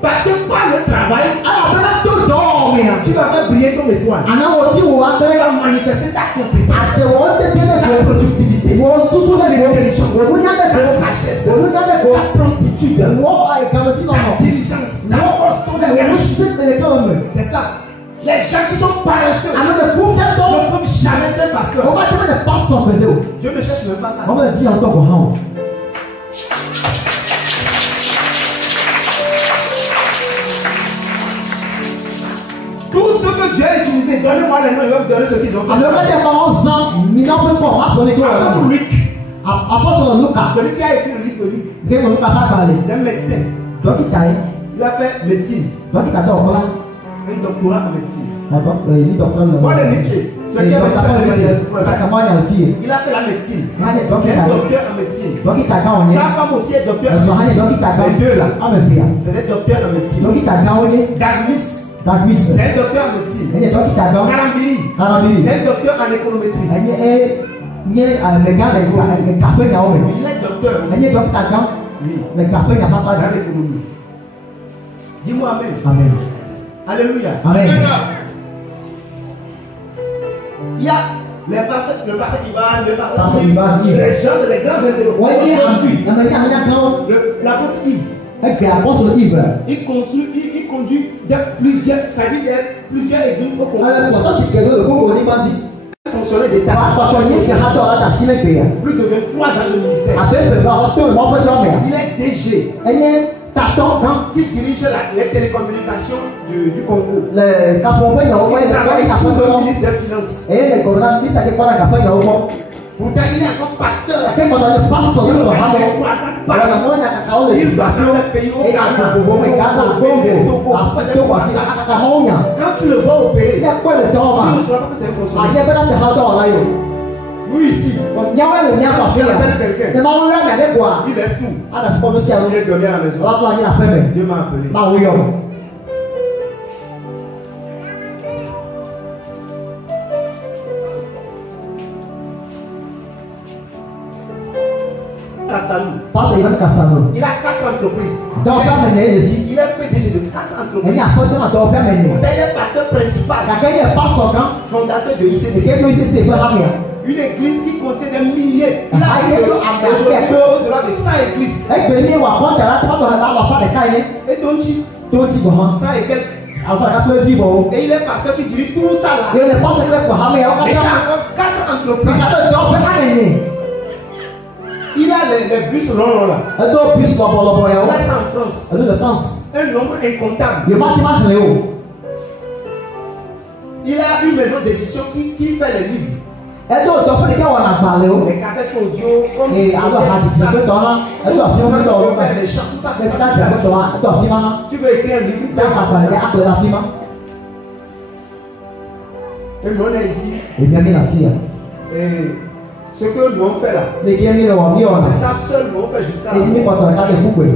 Parce que par le travail, Alors, on a tout dormir. tu vas faire briller ton étoile. On a aussi où on Tu a vas manifester ta compétence, assez on te tient ta le productivité, on sous ta les intelligence, on a ta des sagesse, on a des ta promptitude, on a garanti ta non diligence, ta force, ton on énergie. sait les hommes. C'est ça. Les gens qui sont paresseux Alors le prophète ne peuvent jamais être on pasteurs. va te mettre pas son pédé. Dieu ne cherche même pas ça. On va dire encore pour han. Tout ce que Dieu a utilisé, donnez-moi les noms, il va vous donner ce qu'ils ont fait. Alors quand des parents ans, minant peu quoi, on va donner quoi Apôtre là. Luc, Apôtre Lucas, celui qui a écrit le livre de Luc, dès qu'on Lucas pas parler. c'est un médecin. Toi qui t'as, Il a fait médecine, toi qui t'as tort là. un doctorat en médecine. Il dit docteur le. Moi, le Niké, celui qui a fait la médecine, il a fait la médecine. C'est un docteur en médecine. Toi qui t'as quand on est. Sa femme aussi est docteur Elles sont en allées donc qui t'a médecine. Les deux là, ah mais fia. c'est des docteurs en médecine. Donc qui t'a gagné Darmis, ta cuisse. c'est un docteur en médecine. Elle est toi qui t'a gagné. Karambiri, Karambiri. c'est un docteur en économétrie. Elle est le gars les capés n'a pas. Il est docteur Elle aussi. est donc qui t'a gagné. Oui, Les capés n'a pas dans l'économie. Dis-moi Amen. Amen. Alléluia. Amen. Il y a les pasteurs, le pasteur Ivan, le pasteur Pasteur Ivan, oui. les gens, c'est les grands intellectuels. Ouais, il est Aujourd'hui, en Amérique, l'apôtre Yves, elle fait apôtre Yves. il construit, il conduit plusieurs, ça veut dire plusieurs églises au Congo. Alors pourtant tu sais que le Congo on est pas dit. Fonctionner d'État. Parce qu'on y fait rato à la cime pays. Plus de 23 ans de ministère. Après le va tout le monde peut dormir. Il est DG Elle est taton quand qui dirige les télécommunications du Congo. le capombe il y a au moins Il de travaille quoi sous il le s'appelle. ministre des Finances. Et les gouvernements disent que quoi la campagne au moins. Pourtant, il est encore pasteur. Quand on a pas son nom Il alors on a cacao le Il va dans le pays au et à Congo mais quand la Congo a fait tout quoi ça ça monia. Quand tu le vois opérer, Il y a quoi le temps tu là? ne sauras pas que c'est un Ah fonctionnaire. il y a pas de rato là yo. Nous ici, Comme il y a le lien quand pas tu fait. appelles quelqu'un, Mais on l'a mais quoi? il laisse tout. Ah la sport aussi alors. Il est dormi à la maison. On va planer la femme. Dieu m'a appelé. Bah oui yo. Castalou. Parce qu'il va Cassano. Il a 4 entreprises. Donc pas mener ici. Il est PDG de 4 Elle y entreprises. a photo dans ton père mener. Il est pasteur principal, Quelqu'un n'est pas son camp. fondateur de C'est ICC. que nous ici c'est pas rien. Une église qui contient des milliers. Il Ah, il est a au-delà de 100 églises. Et que nous va prendre la table dans la fin de caille. Et donc, 100 Tout petit bon. et quelques. Alors on a plein de bon. Et il est pasteur qui dirige tout ça là. Il n'est pas ce que pour Hamé. On Et il va a encore 4 mais entreprises. ça doit pas mener. Il a les bus longs là. Elle doit plus pour le boy. On a ça en France. Elle le pense. Un nombre incontable. Il va te mettre le haut. Il a une maison d'édition qui fait les livres. Elle doit t'en faire on a parlé. Les cassettes audio, comme Et alors a dit que toi elle doit filmer dans le faire les chants, tout ça. mais ça c'est toi elle doit filmer. Tu veux écrire un livre, Dans ta parole après la filmer. et nous on est ici. Et bien mis la fille. Et ce que nous on fait là, Les bien mis le wami on. c'est ça seul nous on fait jusqu'à Et dis-moi quand on regarde les boucles.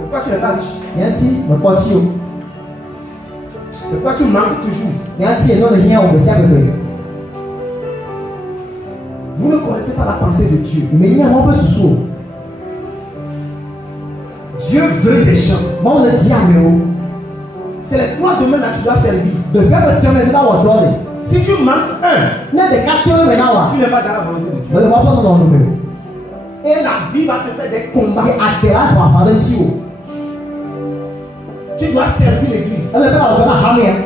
Pourquoi tu n'es pas riche? Yanti, me pas sûr. Pourquoi tu manques toujours? Yanti et non le lien on peut s'appeler. Vous ne connaissez pas la pensée de Dieu. Mais il y a un peu sous. Dieu veut des gens. Moi on le dit à nous. C'est les 3 domaines là que tu dois servir. De faire le terme là on doit aller. Si tu manques un, N'a de 4 heures maintenant. tu n'es pas dans la volonté de Dieu. Mais le va pas dans le numéro. Et la vie va te faire des combats. Tu dois servir l'église.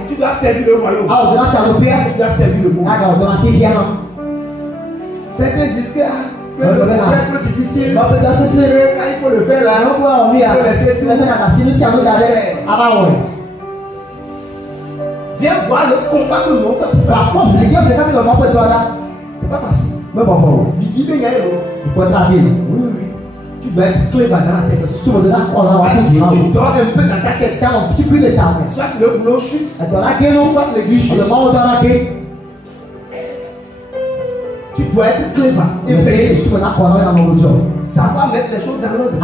Tu dois servir le royaume. Tu dois servir le monde. Certains disent que c'est trop difficile. Quand il faut le faire là, il faut laisser tout. Viens voir le combat que nous faisons pour faire. C'est pas facile. Il faut être habile. Oui. Tu dois être clever dans la tête. Si tu dors un peu dans ta tête, soit le boulot chute, soit l'église chute. Tu dois être clever et veiller. Ça va mettre les choses dans l'ordre.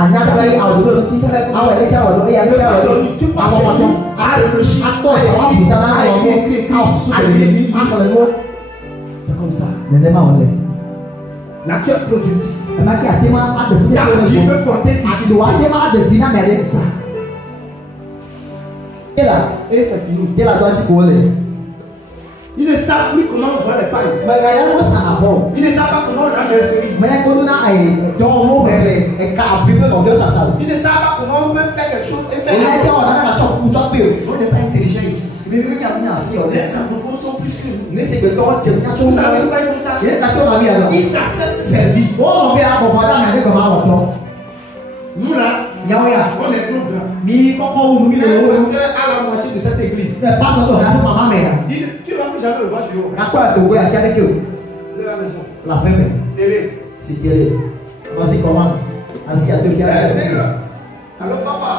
Tu passes à réfléchir, c'est comme ça. Nature productive. Ta vie peut porter ça. Et c'est fini. Ils ne savent plus comment on voit les pailles. Ils ne savent pas comment on a mercerie. Ils ne savent pas comment on peut faire quelque chose et faire quelque chose. On n'est pas intelligent ici. Les anglophones sont plus que nous. Vous savez pourquoi ils font ça? Ils s'acceptent servir. Nous là, on est trop grands. Parce qu'à la moitié de cette église, tu ne vas plus jamais le voir du haut. De la maison. Télé. C'est télé. Voici comment. Assis à deux pieds. Alors papa.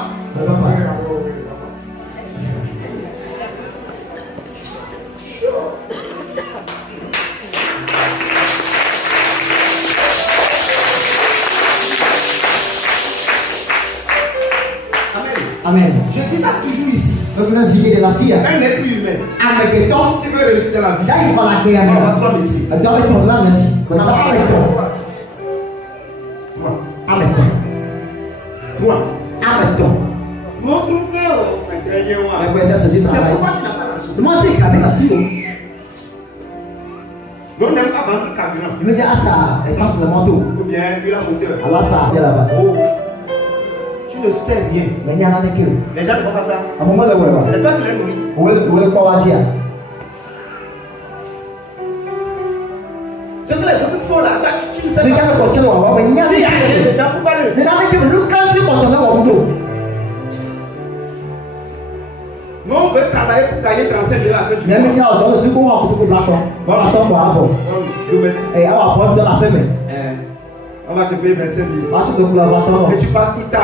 Amen. Je dis ça toujours ici. Donc, nous avons de la vie. Un être humain qui veut réussir dans la vie, on va trois métiers. Toi. Mon frère, c'est pourquoi tu n'as pas l'argent. On n'aime pas vendre le carburant. Ou bien l'huile à moteur. Tu ne sais rien. Les gens ne font pas ça. C'est toi qui l'as nourri. Ce que les autres font là, tu ne sais pas. S'il y a rien dedans, pourquoi le faire? Nous, on veut travailler pour gagner 35 000 à la fin du mois. On va te payer 25 000. Et tu passes toute ta vie.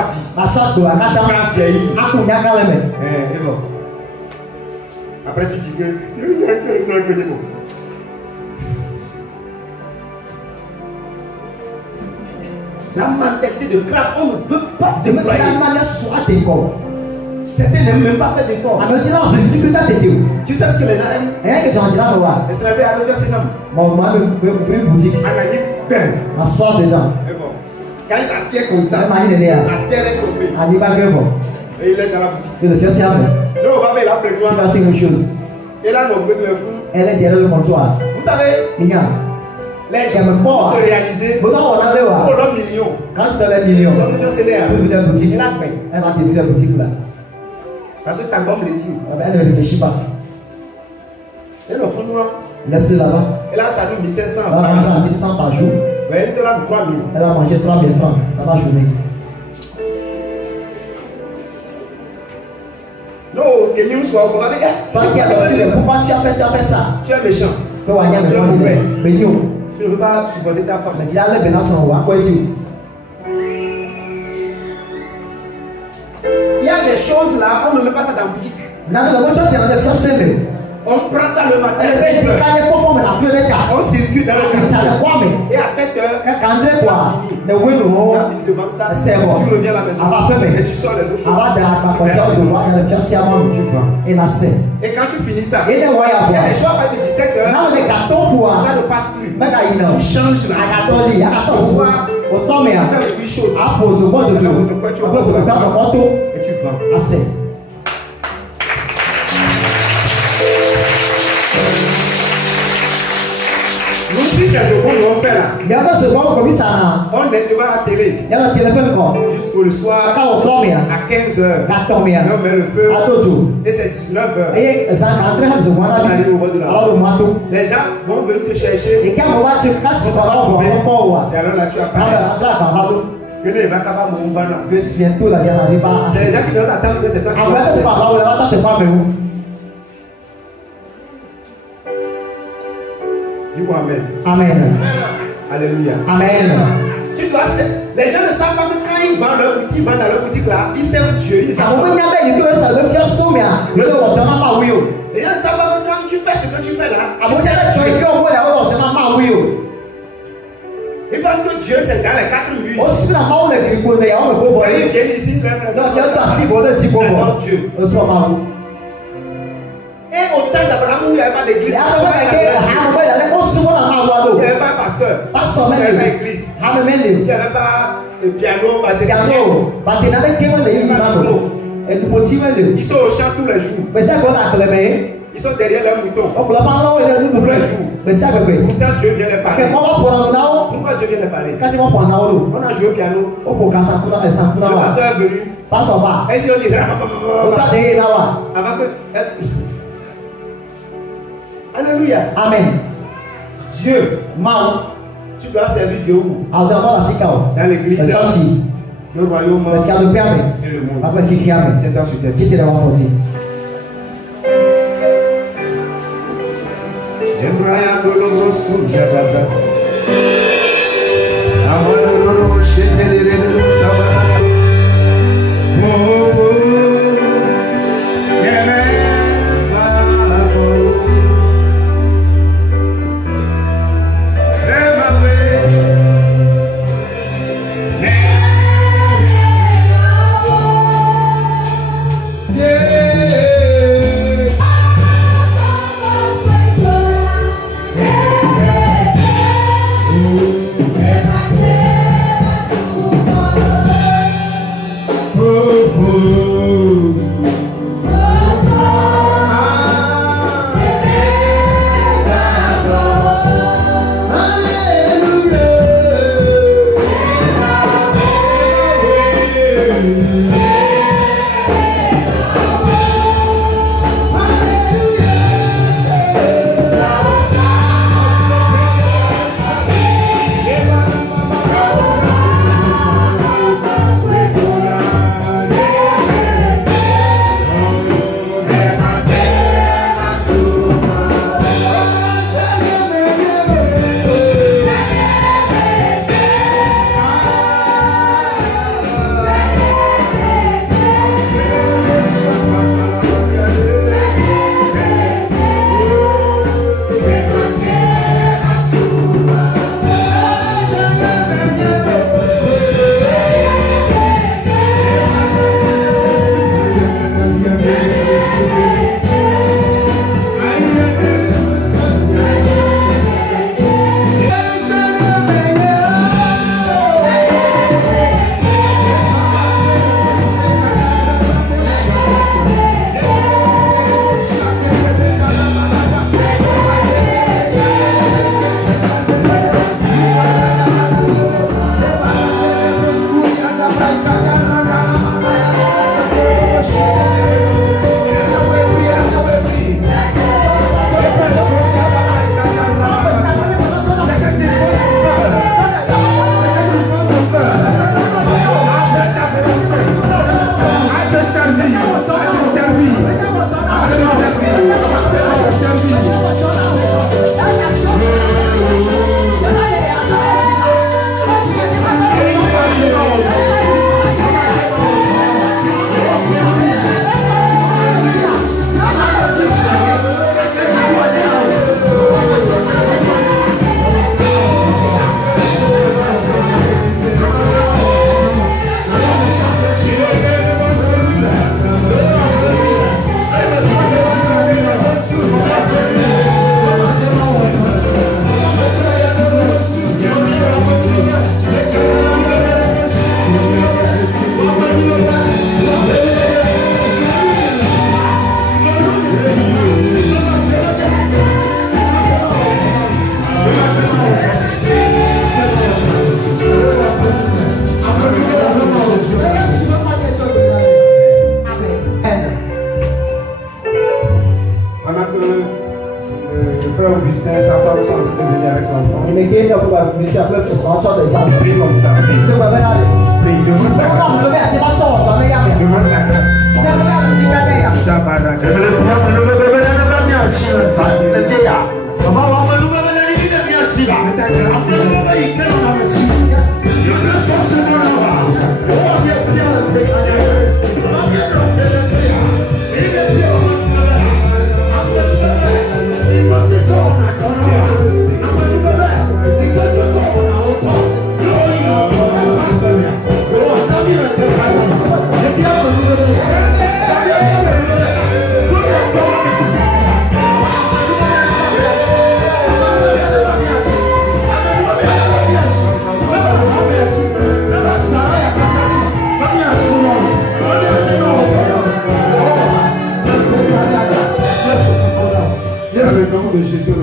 Tu vas vieillir. Et bon. Après, tu dis que. La mentalité de crabe, on ne peut pas déployer. Certains n'aiment même pas faire d'efforts. Tu sais ce que les gens aiment? Et c'est la vie à faire ses noms. M'asseoir dedans. Quand il s'assied comme ça, la terre est tombée. Et il est dans la boutique. Donc on va faire la prévoir. Et là, nos bébés elle est derrière le comptoir. Vous savez, les gens se réaliser pour leur million. Quand tu as les millions, tu peux faire la boutique. Elle va te dire la boutique là. Parce que ta gomme les yeux. Elle ne réfléchit pas. C'est le fond noir. Laisse-le là-bas. Et là, ça dit 1500 par jour. 1500 par jour. Elle te donne 3 000. Elle a mangé 3 000 francs dans la journée. Non, que nous soyons comme avec elle. Pourquoi tu as fait ça? Tu es méchant. Tu es mauvais. Tu ne veux pas supporter ta femme. Il a les bénasses en roi. Quoi est-ce? Il y a des choses là, on ne met pas ça dans la boutique. On prend ça le matin, on circule dans le quartier. Et à 7 heures, tu as fini de vendre ça, tu reviens à la maison et tu sors les autres choses. Et quand tu finis ça, il y a des jours à partir de 17 heures, ça ne passe plus. Tu changes là. Tu fais les choses. Et tu vends. Nous c'est ce qu'on fait là. Mais on est devant la télé. Jusqu'au soir, à 15h. On met le feu. Et c'est 19h. On arrive au bord de la route. Les gens vont venir te chercher. C'est alors là tu as parlé. C'est les gens qui donnent attendre que c'est toi qui dis-moi Amen. Amen. Alléluia. Amen. Les gens ne savent pas que quand ils vendent leur boutique, dans leur boutique là, ils servent Dieu. Ils ne savent pas. Les gens ne savent pas que quand tu fais ce que tu fais là, et parce que Dieu c'est dans les 4 rues. Ils viennent ici Dieu. Et au temps d'Abraham où il n'y avait pas d'église, il n'y avait pas pasteur, il n'y avait pas église, il n'y avait pas de piano, ils sont au champ tous les jours. Ils sont derrière leurs moutons tous les jours. Pourtant Dieu vient les parler. Pourquoi Dieu vient les parler? On a joué au piano. Le pasteur est venu. Et il dit avant que... Alléluia. Amen. Dieu, tu dois servir Dieu où? Dans l'église, le royaume et le monde. C'est dans ce texte. Prie comme ça. Prie. Prie. Demande la grâce. Demande la grâce. Jésus,